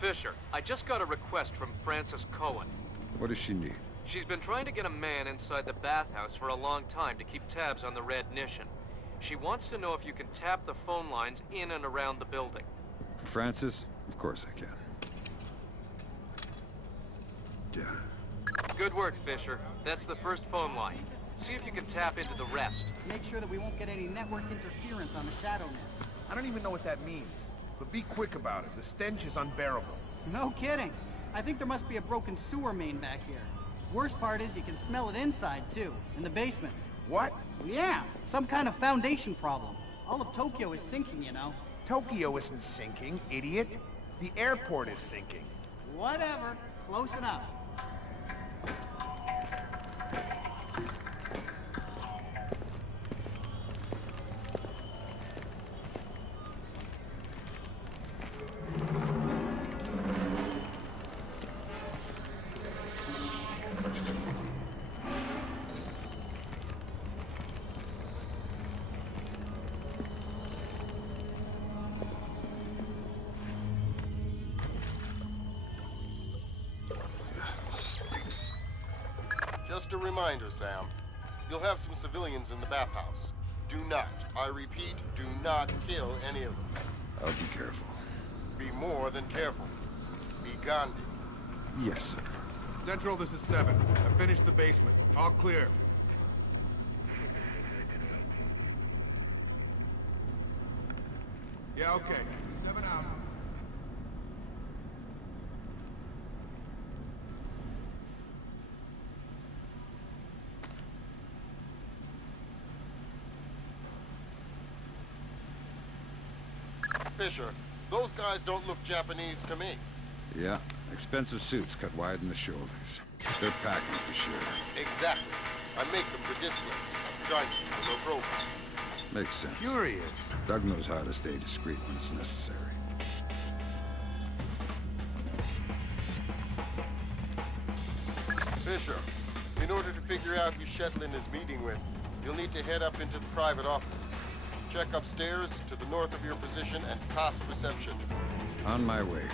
Fisher, I just got a request from Frances Cohen. What does she need? She's been trying to get a man inside the bathhouse for a long time to keep tabs on the Red Nation. She wants to know if you can tap the phone lines in and around the building. Francis? Of course I can. Yeah. Good work, Fisher. That's the first phone line. See if you can tap into the rest. Make sure that we won't get any network interference on the shadow net. I don't even know what that means. But be quick about it. The stench is unbearable. No kidding. I think there must be a broken sewer main back here. Worst part is you can smell it inside, too. In the basement. What? Yeah, some kind of foundation problem. All of Tokyo is sinking, you know. Tokyo isn't sinking, idiot. The airport is sinking. Whatever. Close enough. Just a reminder, Sam. You'll have some civilians in the bathhouse. Do not, I repeat, do not kill any of them. I'll be careful. Be more than careful. Be Gandhi. Yes, sir. Central, this is 7. I finished the basement. All clear. Yeah, okay. 7 out. Fisher, those guys don't look Japanese to me. Yeah, expensive suits cut wide in the shoulders. They're packing for sure. Exactly. I make them for displays. Trying to keep them low profile. Makes sense. Curious. Doug knows how to stay discreet when it's necessary. Fisher, in order to figure out who Shetland is meeting with, you'll need to head up into the private offices. Check upstairs, to the north of your position, and past reception. On my way.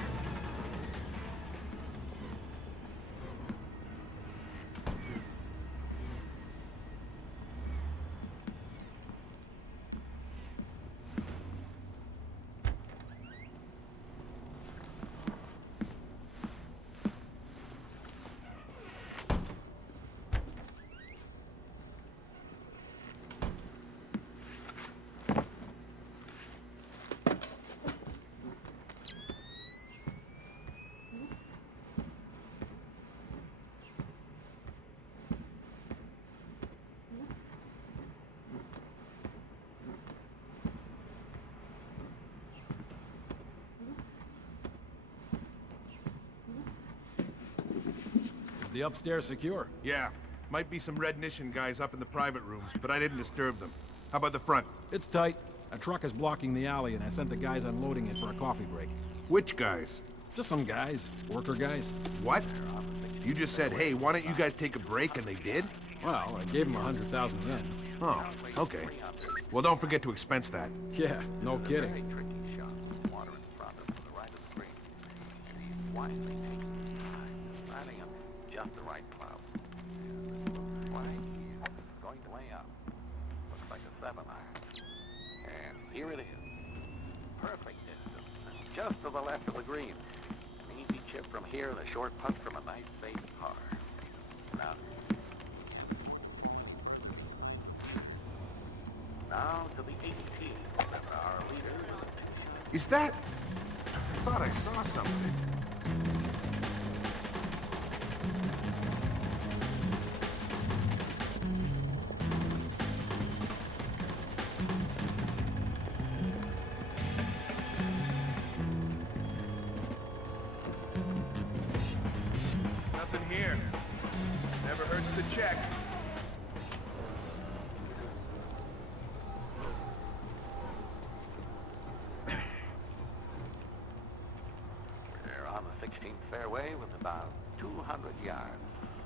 The upstairs secure? Yeah. Might be some Red Nation guys up in the private rooms, but I didn't disturb them. How about the front? It's tight. A truck is blocking the alley, and I sent the guys unloading it for a coffee break. Which guys? Just some guys. Worker guys. What? You just said, hey, why don't you guys take a break, and they did? Well, I gave them 100,000 yen. Oh, okay. Well, don't forget to expense that. Yeah, no kidding. Just the right cloud. Right here, going to way up. Looks like a 7-iron. And here it is. Perfect distance. Just to the left of the green. An easy chip from here and a short putt from a nice base par. Now to the 18. Our leader. Is that... I thought I saw something. Here. Never hurts to check. We're on the 16th fairway with about 200 yards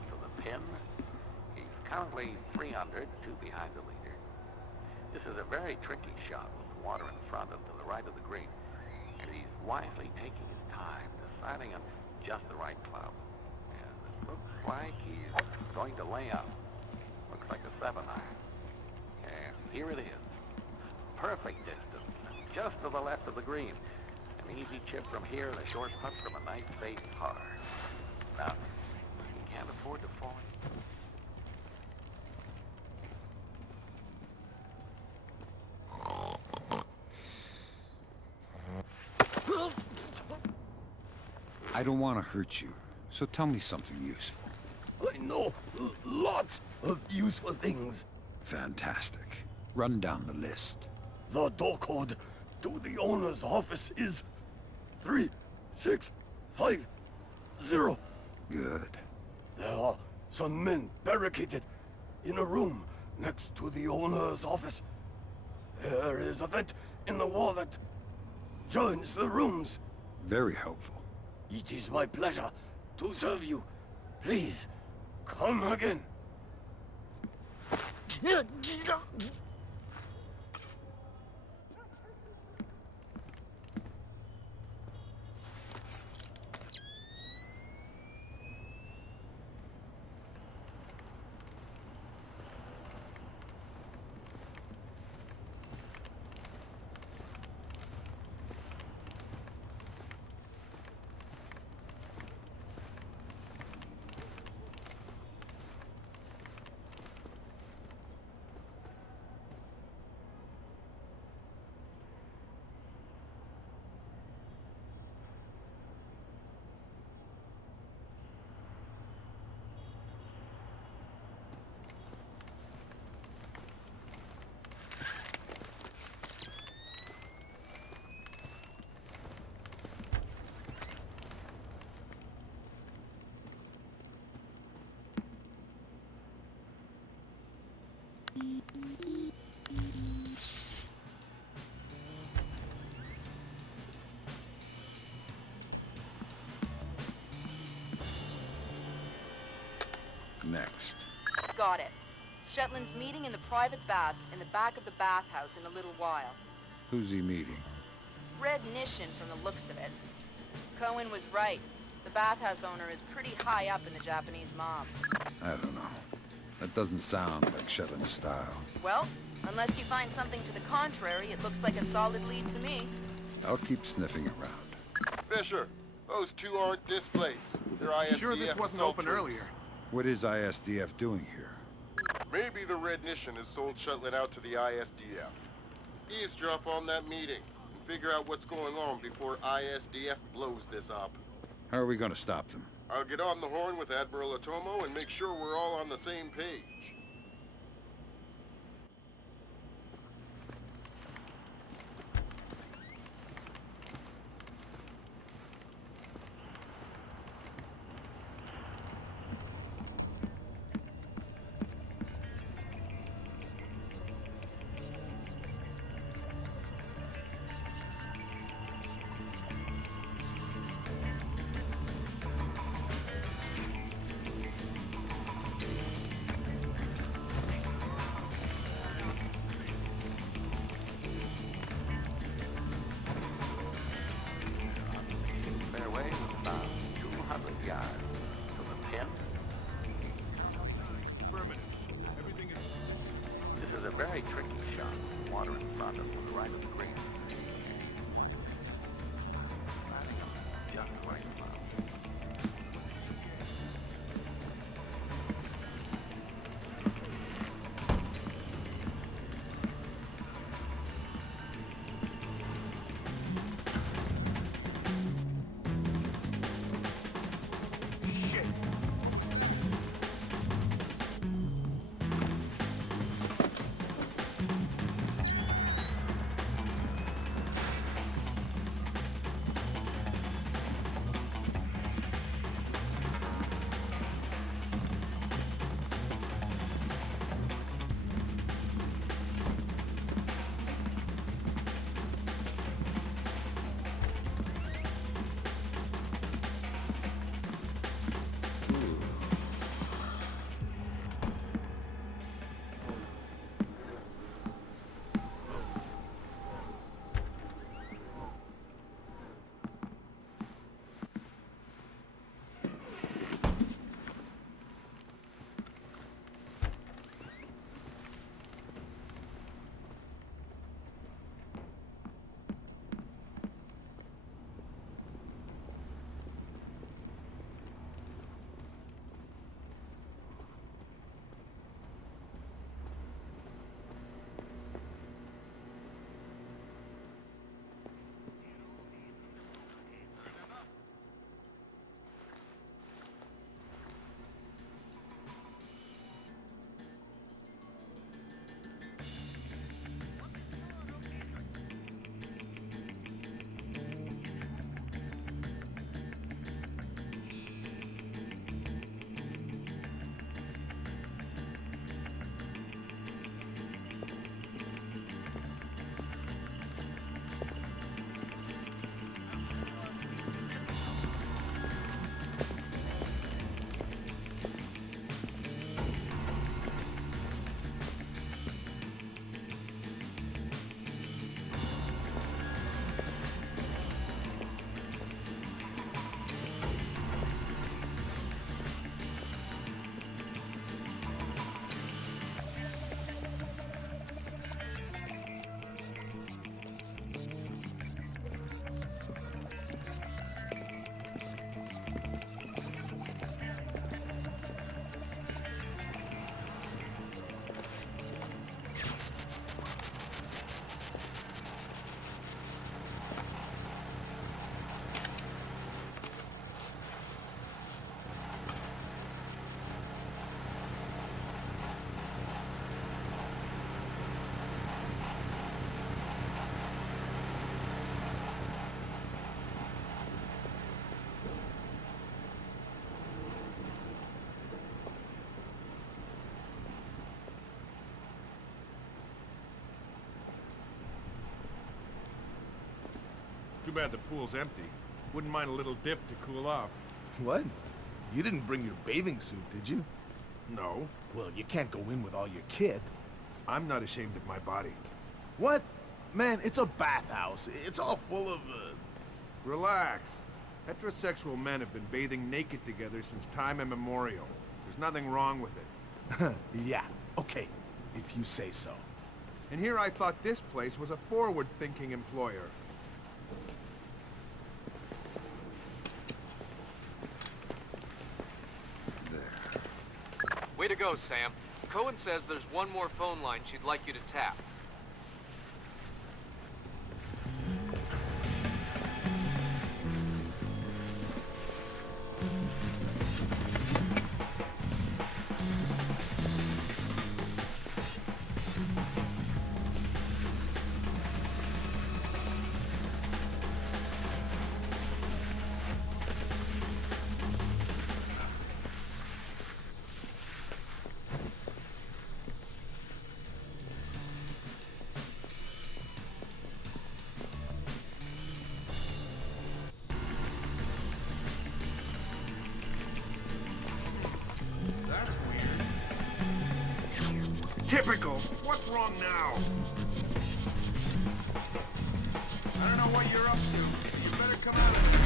to the pin. He's currently 3 under, 2 behind the leader. This is a very tricky shot with the water in front and to the right of the green. And he's wisely taking his time to deciding on just the right club. And it looks like he's going to lay up. Looks like a 7-iron. And here it is. Perfect distance, just to the left of the green. An easy chip from here and a short putt from a nice safe par. Now, he can't afford to fall. I don't want to hurt you, so tell me something useful. I know lots of useful things. Fantastic. Run down the list. The door code to the owner's office is 3650. Good. There are some men barricaded in a room next to the owner's office. There is a vent in the wall that joins the rooms. Very helpful. It is my pleasure to serve you. Please, come again. Next. Got it. Shetland's meeting in the private baths in the back of the bathhouse in a little while. Who's he meeting? Red Nishin from the looks of it. Cohen was right. The bathhouse owner is pretty high up in the Japanese mob. I don't know. That doesn't sound like Shetland style. Well, unless you find something to the contrary, it looks like a solid lead to me. I'll keep sniffing around. Fisher, those two aren't displaced. They're ISDF Sure this wasn't assault open troops. earlier. What is ISDF doing here? Maybe the Red Nishin has sold Shetland out to the ISDF. Eavesdrop on that meeting and figure out what's going on before ISDF blows this up. How are we going to stop them? I'll get on the horn with Admiral Otomo and make sure we're all on the same page. Too bad the pool's empty. Wouldn't mind a little dip to cool off. What? You didn't bring your bathing suit, did you? No. Well, you can't go in with all your kit. I'm not ashamed of my body. What? Man, it's a bathhouse. It's all full of, Relax. Heterosexual men have been bathing naked together since time immemorial. There's nothing wrong with it. Yeah, okay, if you say so. And here I thought this place was a forward-thinking employer. Way to go, Sam. Cohen says there's one more phone line she'd like you to tap. Typical. What's wrong now? I don't know what you're up to. You better come out of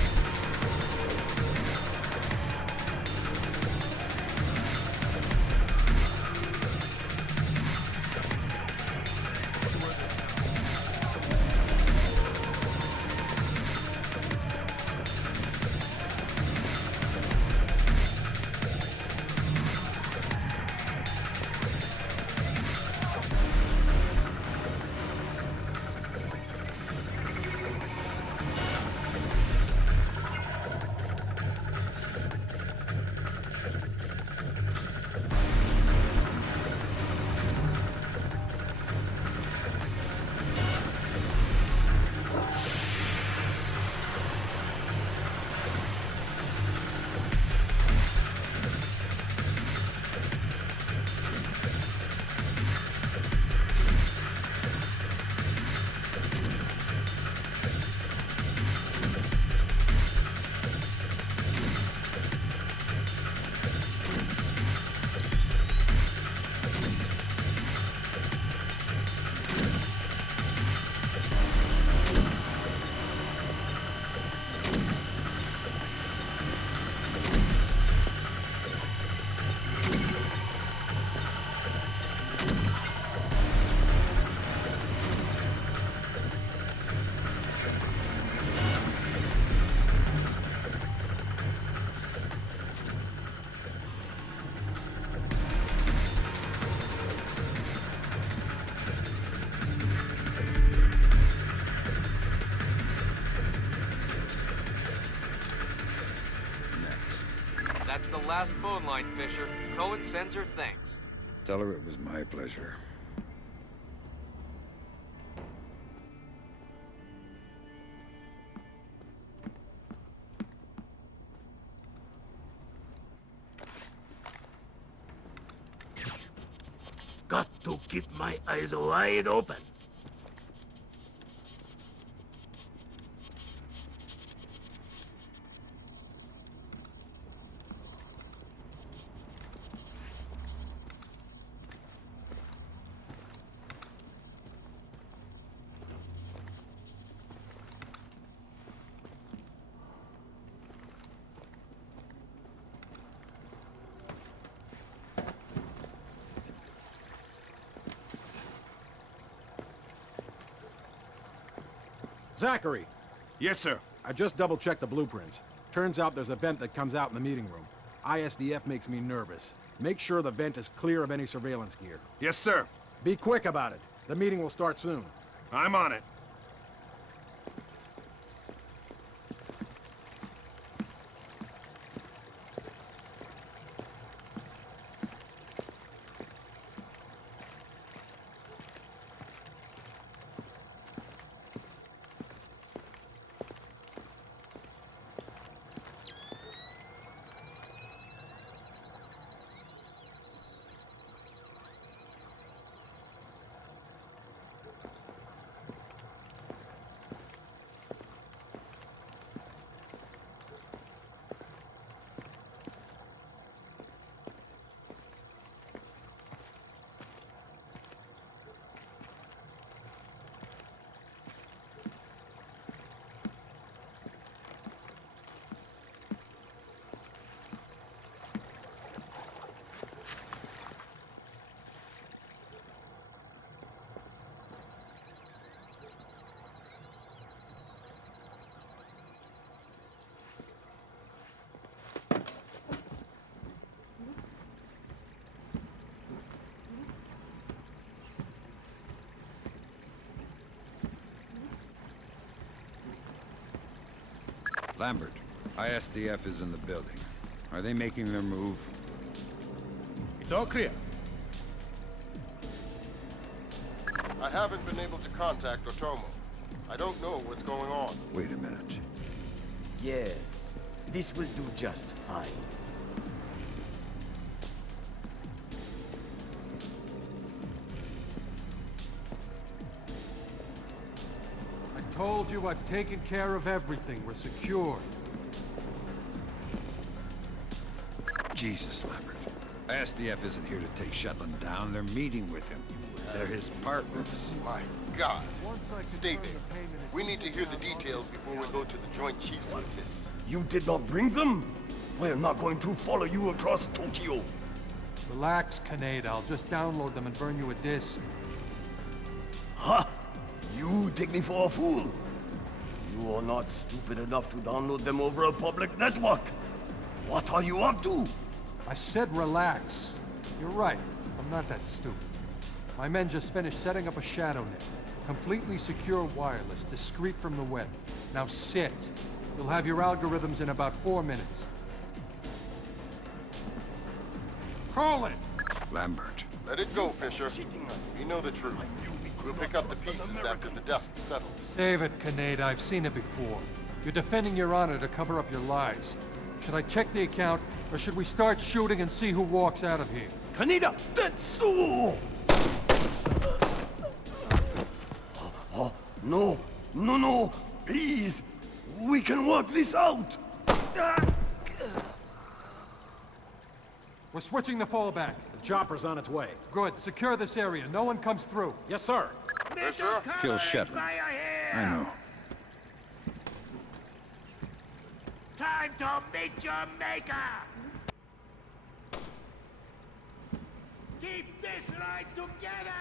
That's the last phone line, Fisher. Cohen sends her thanks. Tell her it was my pleasure. Got to keep my eyes wide open. Zachary! Yes, sir. I just double-checked the blueprints. Turns out there's a vent that comes out in the meeting room. ISDF makes me nervous. Make sure the vent is clear of any surveillance gear. Yes, sir. Be quick about it. The meeting will start soon. I'm on it. Lambert, ISDF is in the building. Are they making their move? It's all clear. I haven't been able to contact Otomo. I don't know what's going on. Wait a minute. Yes, this will do just fine. I told you I've taken care of everything. We're secure. Jesus, Lambert. ISDF isn't here to take Shetland down. They're meeting with him. They're his partners. My God. Stay there. We need to hear the details before we go to the Joint Chiefs with this. You did not bring them? We're not going to follow you across Tokyo. Relax, Kaneda. I'll just download them and burn you a disc. Ha! You take me for a fool. You are not stupid enough to download them over a public network. What are you up to? I said relax. You're right. I'm not that stupid. My men just finished setting up a shadow net. Completely secure wireless, discreet from the web. Now sit. You'll have your algorithms in about 4 minutes. Call it! Lambert. Let it go, Fisher. We know the truth. We'll pick up the pieces after the dust settles. Save it, Kaneda. I've seen it before. You're defending your honor to cover up your lies. Should I check the account, or should we start shooting and see who walks out of here? Kaneda, that's so. No, no, no, please. We can work this out. We're switching the fallback. The chopper's on its way. Good. Secure this area. No one comes through. Yes, sir. Fisher? Kill Shetland. I know. Time to meet your maker! Keep this right together!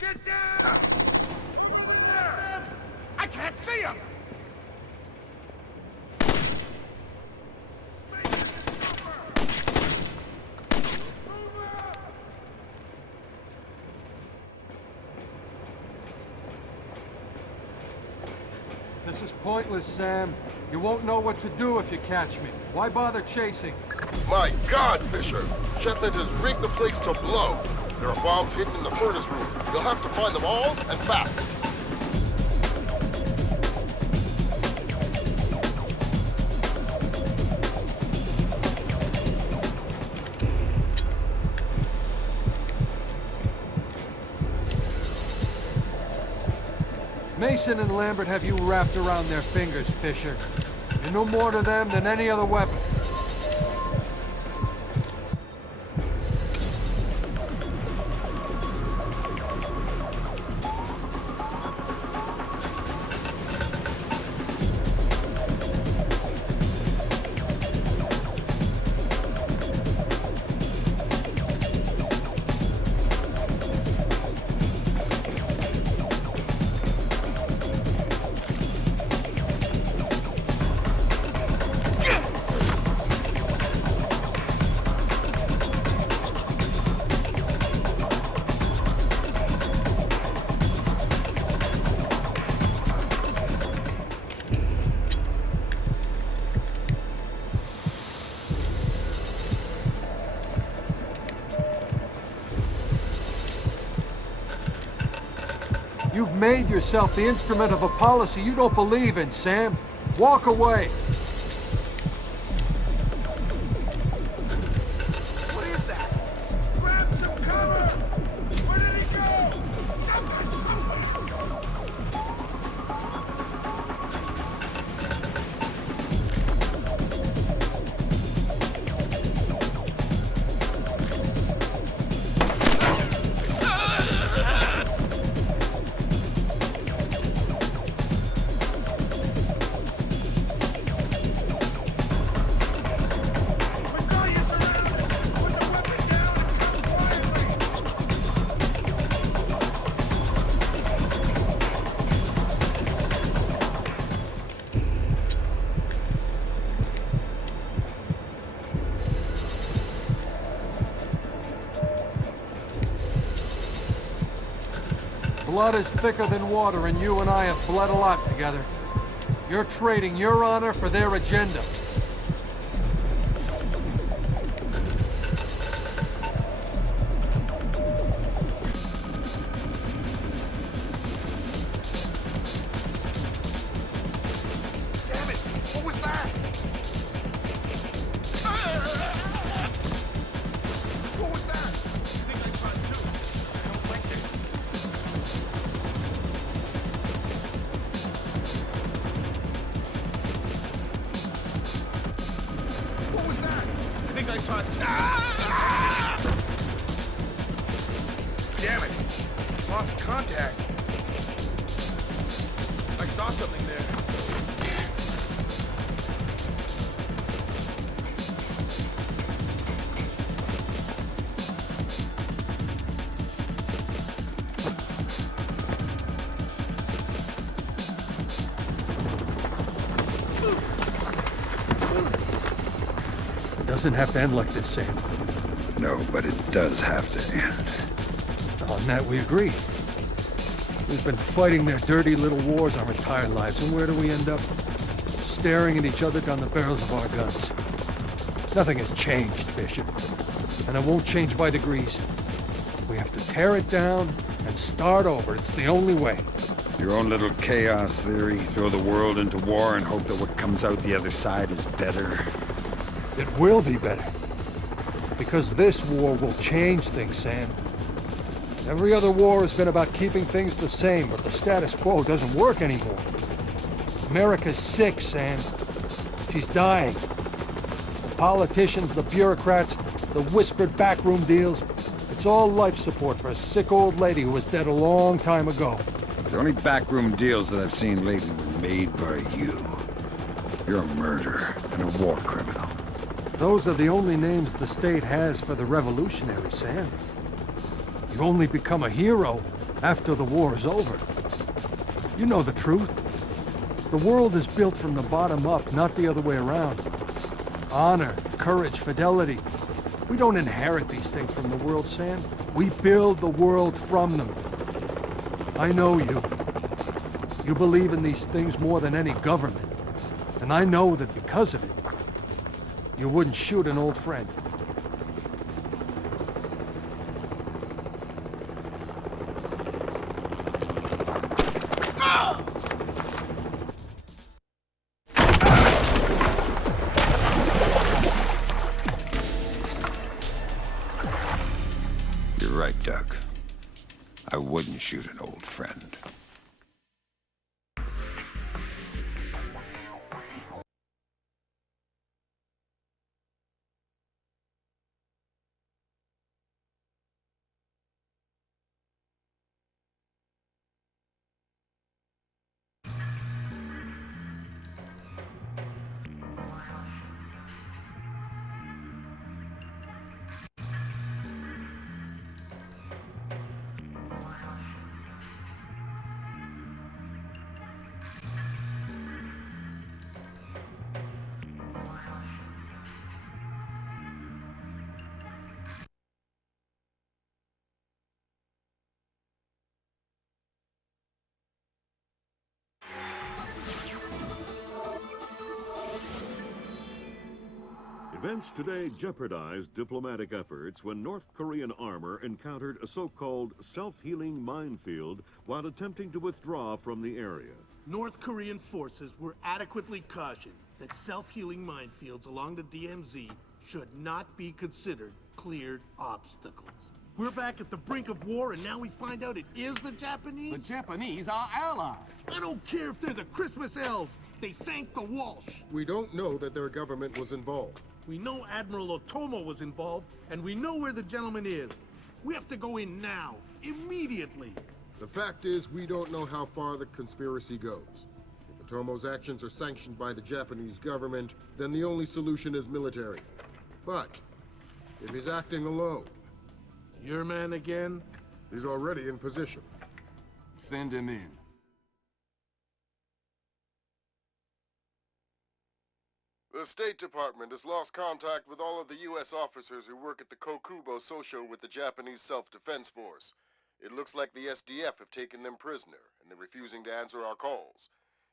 Get down! Over there! I can't see him! This is pointless, Sam. You won't know what to do if you catch me. Why bother chasing? My God, Fisher! Shetland has rigged the place to blow. There are bombs hidden in the furnace room. You'll have to find them all, and fast. Mason and Lambert have you wrapped around their fingers, Fisher. You're no more to them than any other weapon. You've made yourself the instrument of a policy you don't believe in, Sam. Walk away. What is that? Grab some cover! Where did he go? Blood is thicker than water, and you and I have bled a lot together. You're trading your honor for their agenda. Damn it! What was that? What was that? You think I tried to? I don't like this. What was that? You think I shot? Ah! Damn it! Lost contact. I saw something there. It doesn't have to end like this, Sam. No, but it does have to end. On that we agree. We've been fighting their dirty little wars our entire lives, and where do we end up? Staring at each other down the barrels of our guns. Nothing has changed, Bishop. And it won't change by degrees. We have to tear it down and start over. It's the only way. Your own little chaos theory, throw the world into war and hope that what comes out the other side is better. It will be better. Because this war will change things, Sam. Every other war has been about keeping things the same, but the status quo doesn't work anymore. America's sick, Sam. She's dying. The politicians, the bureaucrats, the whispered backroom deals, it's all life support for a sick old lady who was dead a long time ago. The only backroom deals that I've seen lately were made by you. You're a murderer and a war criminal. Those are the only names the state has for the revolutionaries, Sam. You only become a hero after the war is over. You know the truth. The world is built from the bottom up, not the other way around. Honor, courage, fidelity. We don't inherit these things from the world, Sam. We build the world from them. I know you. You believe in these things more than any government. And I know that because of it, you wouldn't shoot an old friend. You're right, Doug. I wouldn't shoot an old friend. Events today jeopardized diplomatic efforts when North Korean armor encountered a so-called self-healing minefield while attempting to withdraw from the area. North Korean forces were adequately cautioned that self-healing minefields along the DMZ should not be considered cleared obstacles. We're back at the brink of war, and now we find out it is the Japanese? The Japanese are allies. I don't care if they're the Christmas elves. They sank the Walsh. We don't know that their government was involved. We know Admiral Otomo was involved, and we know where the gentleman is. We have to go in now, immediately. The fact is, we don't know how far the conspiracy goes. If Otomo's actions are sanctioned by the Japanese government, then the only solution is military. But if he's acting alone... Your man again? He's already in position. Send him in. The State Department has lost contact with all of the U.S. officers who work at the Kokubo Sosho with the Japanese Self-Defense Force. It looks like the SDF have taken them prisoner, and they're refusing to answer our calls.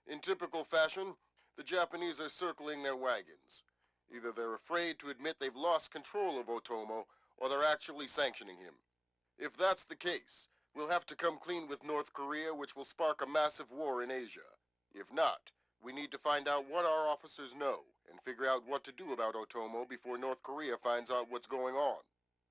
In typical fashion, the Japanese are circling their wagons. Either they're afraid to admit they've lost control of Otomo, or they're actually sanctioning him. If that's the case, we'll have to come clean with North Korea, which will spark a massive war in Asia. If not, we need to find out what our officers know, and figure out what to do about Otomo before North Korea finds out what's going on.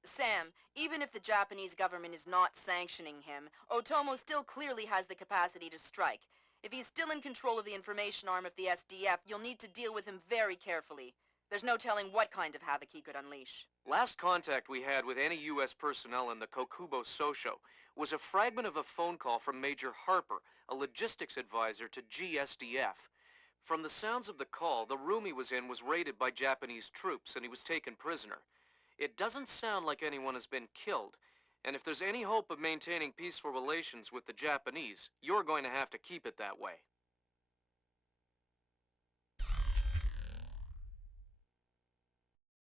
Sam, even if the Japanese government is not sanctioning him, Otomo still clearly has the capacity to strike. If he's still in control of the information arm of the SDF, you'll need to deal with him very carefully. There's no telling what kind of havoc he could unleash. Last contact we had with any U.S. personnel in the Kokubo Sosho was a fragment of a phone call from Major Harper, a logistics advisor to GSDF. From the sounds of the call, the room he was in was raided by Japanese troops and he was taken prisoner. It doesn't sound like anyone has been killed, and if there's any hope of maintaining peaceful relations with the Japanese, you're going to have to keep it that way.